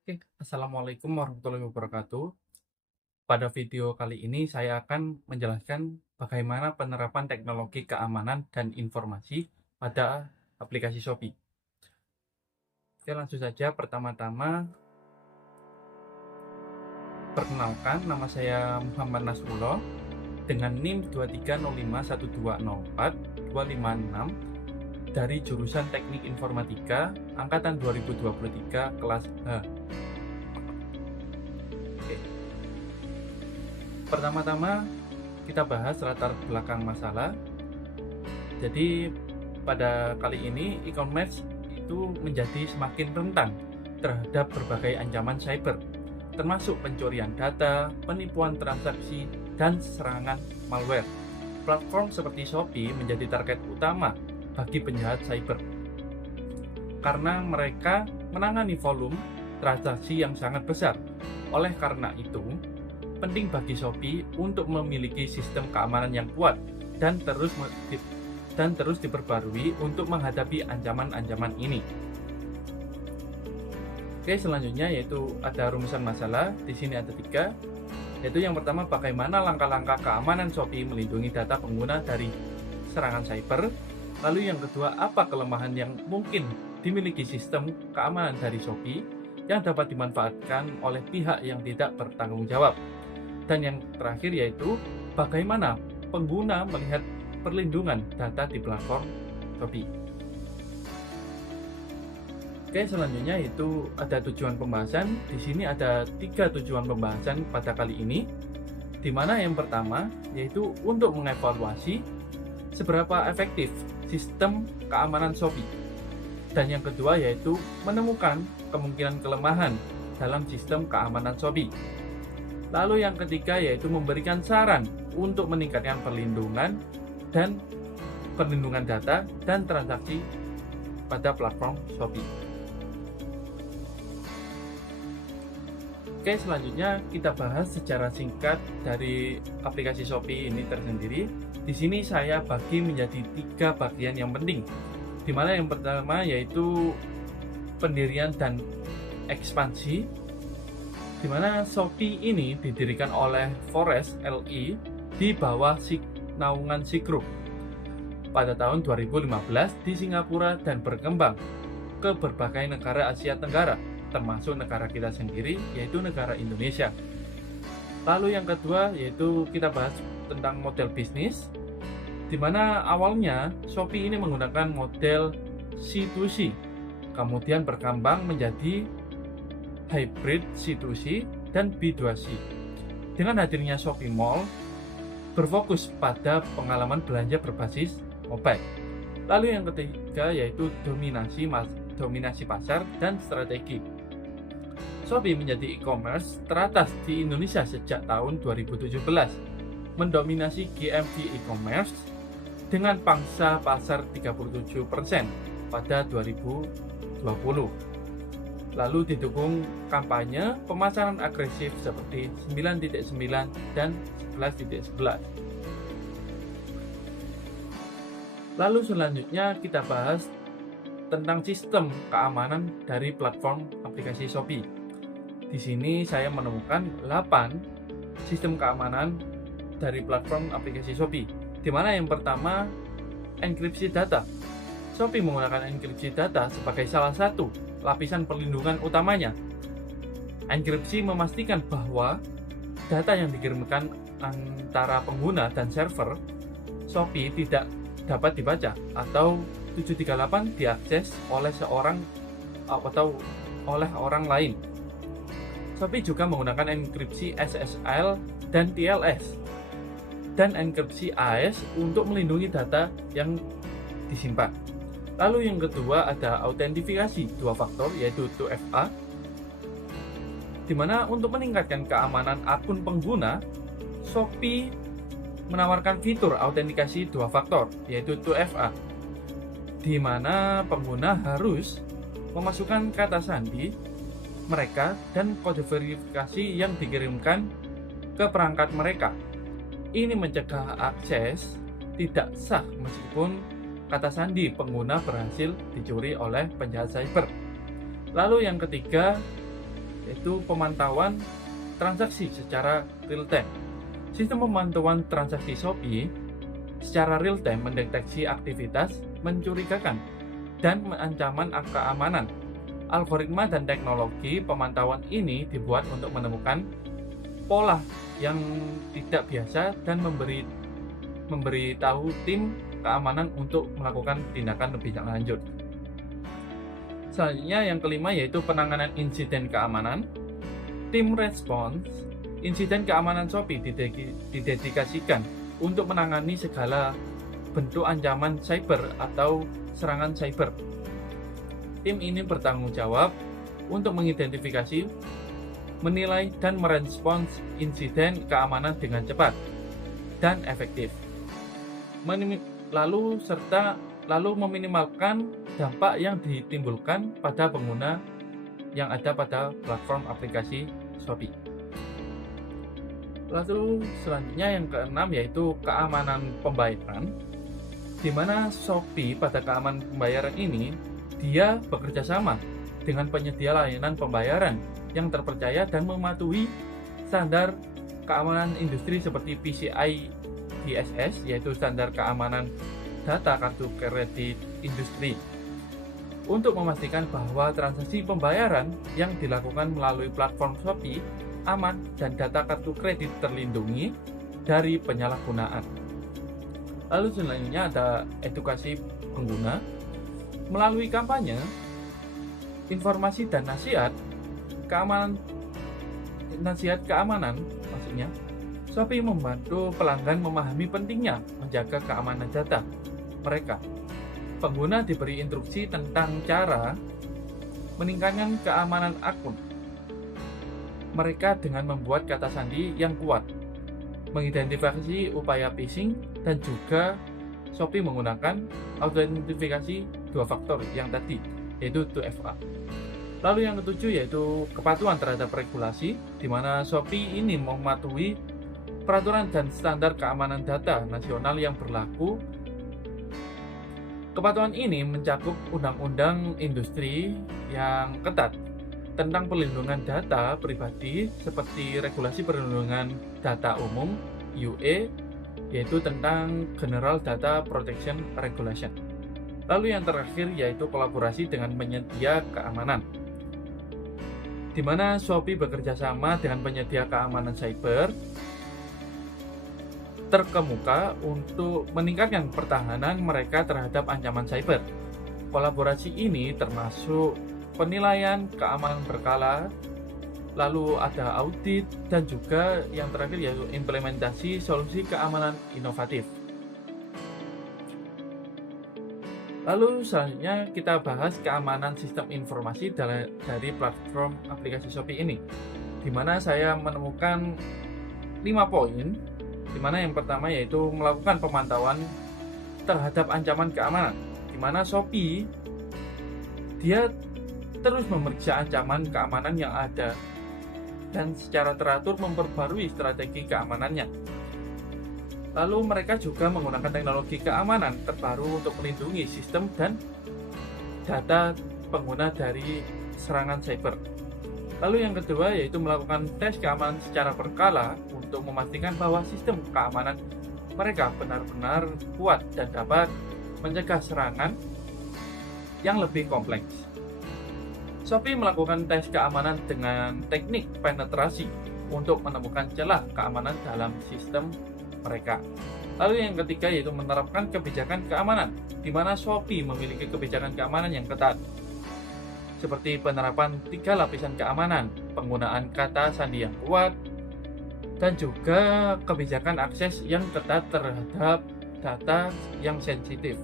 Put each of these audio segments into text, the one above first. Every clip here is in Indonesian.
Oke, Assalamualaikum warahmatullahi wabarakatuh. Pada video kali ini saya akan menjelaskan bagaimana penerapan teknologi keamanan dan informasi pada aplikasi Shopee. Oke, langsung saja. Pertama-tama, perkenalkan, nama saya Muhammad Nasrullah dengan NIM 23051204256 dari jurusan Teknik Informatika angkatan 2023 kelas H. Oke. Pertama-tama kita bahas latar belakang masalah. Jadi pada kali ini e-commerce itu menjadi semakin rentan terhadap berbagai ancaman cyber, termasuk pencurian data, penipuan transaksi, dan serangan malware. Platform seperti Shopee menjadi target utama bagi penjahat cyber karena mereka menangani volume transaksi yang sangat besar. Oleh karena itu, penting bagi Shopee untuk memiliki sistem keamanan yang kuat dan terus diperbarui untuk menghadapi ancaman-ancaman ini. Oke, selanjutnya yaitu ada rumusan masalah. Di sini ada 3, yaitu yang pertama, bagaimana langkah-langkah keamanan Shopee melindungi data pengguna dari serangan cyber. Lalu yang kedua, apa kelemahan yang mungkin dimiliki sistem keamanan dari Shopee yang dapat dimanfaatkan oleh pihak yang tidak bertanggung jawab. Dan yang terakhir yaitu bagaimana pengguna melihat perlindungan data di platform Shopee. Oke, selanjutnya itu ada tujuan pembahasan. Di sini ada 3 tujuan pembahasan pada kali ini, di mana yang pertama yaitu untuk mengevaluasi seberapa efektif sistem keamanan Shopee. Dan yang kedua yaitu menemukan kemungkinan kelemahan dalam sistem keamanan Shopee. Lalu yang ketiga yaitu memberikan saran untuk meningkatkan perlindungan data dan transaksi pada platform Shopee. Oke, selanjutnya kita bahas secara singkat dari aplikasi Shopee ini tersendiri. Di sini saya bagi menjadi 3 bagian yang penting, di mana yang pertama yaitu pendirian dan ekspansi, di mana Shopee ini didirikan oleh Forest LE di bawah naungan Group pada tahun 2015 di Singapura dan berkembang ke berbagai negara Asia Tenggara, termasuk negara kita sendiri, yaitu negara Indonesia. Lalu yang kedua yaitu kita bahas tentang model bisnis, di mana awalnya Shopee ini menggunakan model C2C, kemudian berkembang menjadi hybrid C2C dan B2C. Dengan hadirnya Shopee Mall, berfokus pada pengalaman belanja berbasis mobile. Lalu yang ketiga yaitu dominasi pasar dan strategi. Shopee menjadi e-commerce teratas di Indonesia sejak tahun 2017, mendominasi GMV e-commerce dengan pangsa pasar 37% pada 2020. Lalu didukung kampanye pemasaran agresif seperti 9.9 dan 11.11. Lalu selanjutnya kita bahas tentang sistem keamanan dari platform aplikasi Shopee. Di sini saya menemukan 8 sistem keamanan dari platform aplikasi Shopee, di mana yang pertama enkripsi data. Shopee menggunakan enkripsi data sebagai salah satu lapisan perlindungan utamanya. Enkripsi memastikan bahwa data yang dikirimkan antara pengguna dan server Shopee tidak dapat dibaca atau 738 diakses oleh seorang atau oleh orang lain. Shopee juga menggunakan enkripsi SSL dan TLS dan enkripsi AES untuk melindungi data yang disimpan. Lalu yang kedua ada autentifikasi 2 faktor yaitu 2FA, di mana untuk meningkatkan keamanan akun pengguna, Shopee menawarkan fitur autentikasi 2 faktor yaitu 2FA, di mana pengguna harus memasukkan kata sandi mereka dan kode verifikasi yang dikirimkan ke perangkat mereka. Ini mencegah akses tidak sah meskipun kata sandi pengguna berhasil dicuri oleh penjahat cyber. Lalu yang ketiga yaitu pemantauan transaksi secara real time. Sistem pemantauan transaksi Shopee secara real time mendeteksi aktivitas mencurigakan dan ancaman keamanan. Algoritma dan teknologi pemantauan ini dibuat untuk menemukan pola yang tidak biasa dan memberitahu tim keamanan untuk melakukan tindakan lebih lanjut. Selanjutnya yang kelima yaitu penanganan insiden keamanan. Tim respons insiden keamanan Shopee didedikasikan untuk menangani segala bentuk ancaman cyber atau serangan cyber. Tim ini bertanggung jawab untuk mengidentifikasi, menilai, dan merespons insiden keamanan dengan cepat dan efektif. Lalu meminimalkan dampak yang ditimbulkan pada pengguna yang ada pada platform aplikasi Shopee. Lalu selanjutnya yang keenam yaitu keamanan pembayaran, di mana Shopee pada keamanan pembayaran ini dia bekerja sama dengan penyedia layanan pembayaran yang terpercaya dan mematuhi standar keamanan industri seperti PCI DSS, yaitu standar keamanan data kartu kredit industri, untuk memastikan bahwa transaksi pembayaran yang dilakukan melalui platform Shopee aman dan data kartu kredit terlindungi dari penyalahgunaan. Lalu selanjutnya ada edukasi pengguna. Melalui kampanye, informasi dan nasihat keamanan maksudnya, Shopee membantu pelanggan memahami pentingnya menjaga keamanan data mereka. Pengguna diberi instruksi tentang cara meningkatkan keamanan akun mereka dengan membuat kata sandi yang kuat, mengidentifikasi upaya phishing, dan juga Shopee menggunakan autentifikasi 2 faktor yang tadi, yaitu 2FA. Lalu yang ketujuh yaitu kepatuhan terhadap regulasi, di mana Shopee ini mematuhi peraturan dan standar keamanan data nasional yang berlaku. Kepatuhan ini mencakup undang-undang industri yang ketat tentang perlindungan data pribadi seperti regulasi perlindungan data umum UE, yaitu tentang General Data Protection Regulation. Lalu yang terakhir yaitu kolaborasi dengan penyedia keamanan, di mana Shopee bekerja sama dengan penyedia keamanan cyber terkemuka untuk meningkatkan pertahanan mereka terhadap ancaman cyber. Kolaborasi ini termasuk penilaian keamanan berkala, lalu ada audit, dan juga yang terakhir yaitu implementasi solusi keamanan inovatif. Lalu selanjutnya kita bahas keamanan sistem informasi dari platform aplikasi Shopee ini, di mana saya menemukan 5 poin, di mana yang pertama yaitu melakukan pemantauan terhadap ancaman keamanan, di mana Shopee dia terus memeriksa ancaman keamanan yang ada dan secara teratur memperbarui strategi keamanannya. Lalu mereka juga menggunakan teknologi keamanan terbaru untuk melindungi sistem dan data pengguna dari serangan cyber. Lalu yang kedua yaitu melakukan tes keamanan secara berkala untuk memastikan bahwa sistem keamanan mereka benar-benar kuat dan dapat mencegah serangan yang lebih kompleks. Shopee melakukan tes keamanan dengan teknik penetrasi untuk menemukan celah keamanan dalam sistem mereka. Lalu yang ketiga yaitu menerapkan kebijakan keamanan, di mana Shopee memiliki kebijakan keamanan yang ketat, seperti penerapan 3 lapisan keamanan, penggunaan kata sandi yang kuat, dan juga kebijakan akses yang ketat terhadap data yang sensitif.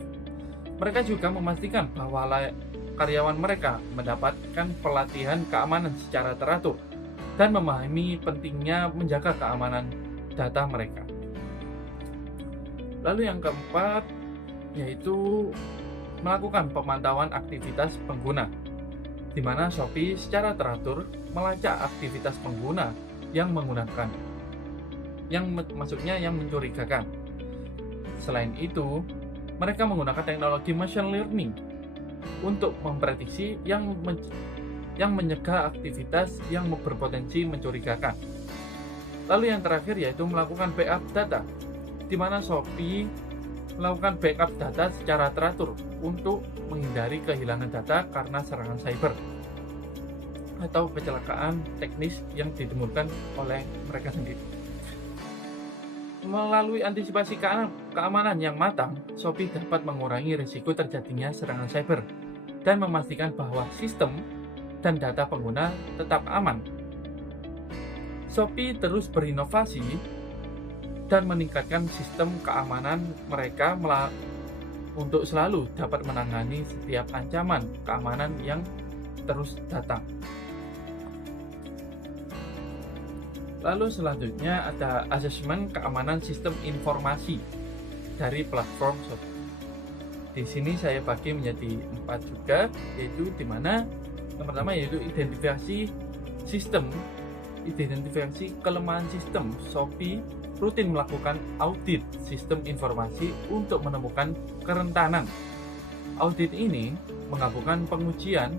Mereka juga memastikan bahwa karyawan mereka mendapatkan pelatihan keamanan secara teratur dan memahami pentingnya menjaga keamanan data mereka. Lalu yang keempat yaitu melakukan pemantauan aktivitas pengguna, di mana Shopee secara teratur melacak aktivitas pengguna yang menggunakan, yang mencurigakan. Selain itu, mereka menggunakan teknologi machine learning untuk memprediksi yang menyegah aktivitas yang berpotensi mencurigakan. Lalu yang terakhir yaitu melakukan backup data, di mana Shopee melakukan backup data secara teratur untuk menghindari kehilangan data karena serangan cyber atau kecelakaan teknis yang ditemukan oleh mereka sendiri. Melalui antisipasi keamanan yang matang, Shopee dapat mengurangi risiko terjadinya serangan cyber dan memastikan bahwa sistem dan data pengguna tetap aman. Shopee terus berinovasi dan meningkatkan sistem keamanan mereka untuk selalu dapat menangani setiap ancaman keamanan yang terus datang. Lalu selanjutnya ada asesmen keamanan sistem informasi dari platform Shopee. Di sini saya bagi menjadi 4 juga, yaitu di mana yang pertama yaitu identifikasi kelemahan sistem. Shopee rutin melakukan audit sistem informasi untuk menemukan kerentanan. Audit ini menggabungkan pengujian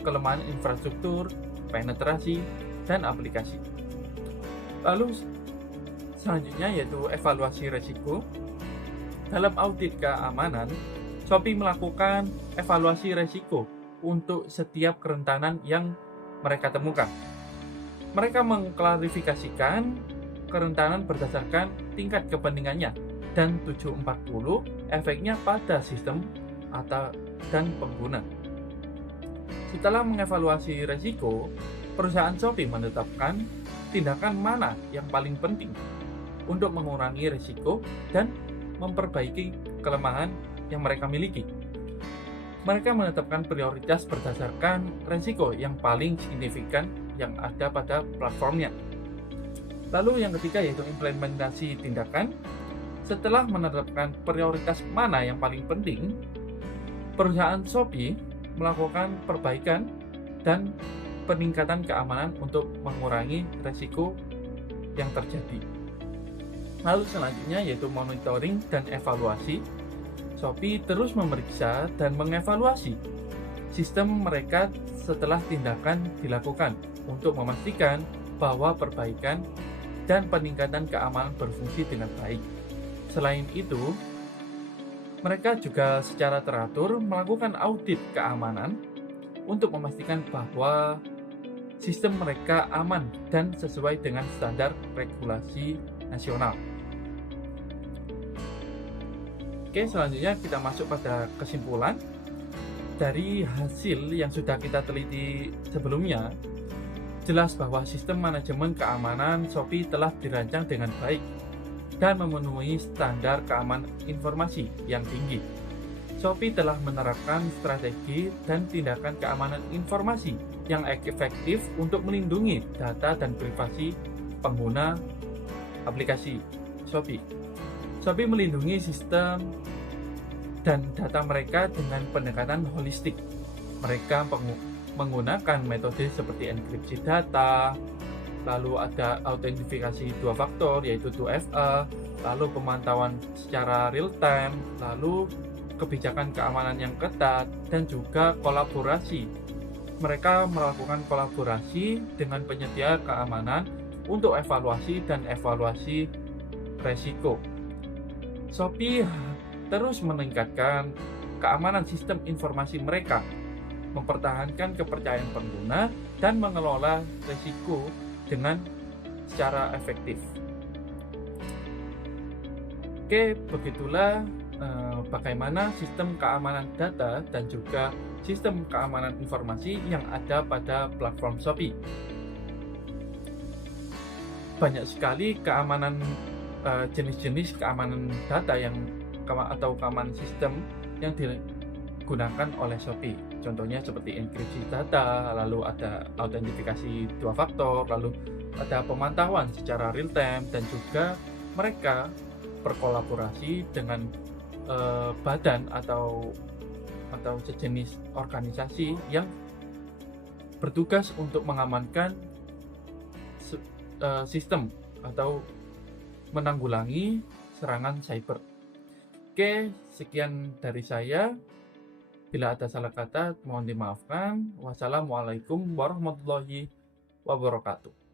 kelemahan infrastruktur, penetrasi, dan aplikasi. Lalu selanjutnya yaitu evaluasi risiko. Dalam audit keamanan, Shopee melakukan evaluasi risiko untuk setiap kerentanan yang mereka temukan. Mereka mengklarifikasikan kerentanan berdasarkan tingkat kepentingannya dan 740 efeknya pada sistem dan pengguna. Setelah mengevaluasi risiko, perusahaan Shopee menetapkan tindakan mana yang paling penting untuk mengurangi risiko dan memperbaiki kelemahan yang mereka miliki. Mereka menetapkan prioritas berdasarkan risiko yang paling signifikan yang ada pada platformnya. Lalu yang ketiga yaitu implementasi tindakan. Setelah menetapkan prioritas mana yang paling penting, perusahaan Shopee melakukan perbaikan dan peningkatan keamanan untuk mengurangi risiko yang terjadi. Lalu selanjutnya yaitu monitoring dan evaluasi. Shopee terus memeriksa dan mengevaluasi sistem mereka setelah tindakan dilakukan untuk memastikan bahwa perbaikan dan peningkatan keamanan berfungsi dengan baik. Selain itu, mereka juga secara teratur melakukan audit keamanan untuk memastikan bahwa sistem mereka aman dan sesuai dengan standar regulasi nasional. Oke, selanjutnya kita masuk pada kesimpulan. Dari hasil yang sudah kita teliti sebelumnya, jelas bahwa sistem manajemen keamanan Shopee telah dirancang dengan baik dan memenuhi standar keamanan informasi yang tinggi. Shopee telah menerapkan strategi dan tindakan keamanan informasi yang efektif untuk melindungi data dan privasi pengguna aplikasi Shopee. Shopee melindungi sistem dan data mereka dengan pendekatan holistik. Mereka menggunakan metode seperti enkripsi data, lalu ada autentifikasi 2 faktor yaitu 2FA, lalu pemantauan secara real time, lalu kebijakan keamanan yang ketat, dan juga kolaborasi. Mereka melakukan kolaborasi dengan penyedia keamanan untuk evaluasi dan evaluasi resiko. Shopee terus meningkatkan keamanan sistem informasi mereka, mempertahankan kepercayaan pengguna, dan mengelola resiko dengan secara efektif. Oke, begitulah bagaimana sistem keamanan data dan juga sistem keamanan informasi yang ada pada platform Shopee. Banyak sekali keamanan jenis-jenis keamanan data atau keamanan sistem yang digunakan oleh Shopee. Contohnya seperti enkripsi data, lalu ada autentifikasi 2 faktor, lalu ada pemantauan secara real time, dan juga mereka berkolaborasi dengan badan atau sejenis organisasi yang bertugas untuk mengamankan sistem atau menanggulangi serangan cyber. Oke, sekian dari saya. Bila ada salah kata, mohon dimaafkan. Wassalamualaikum warahmatullahi wabarakatuh.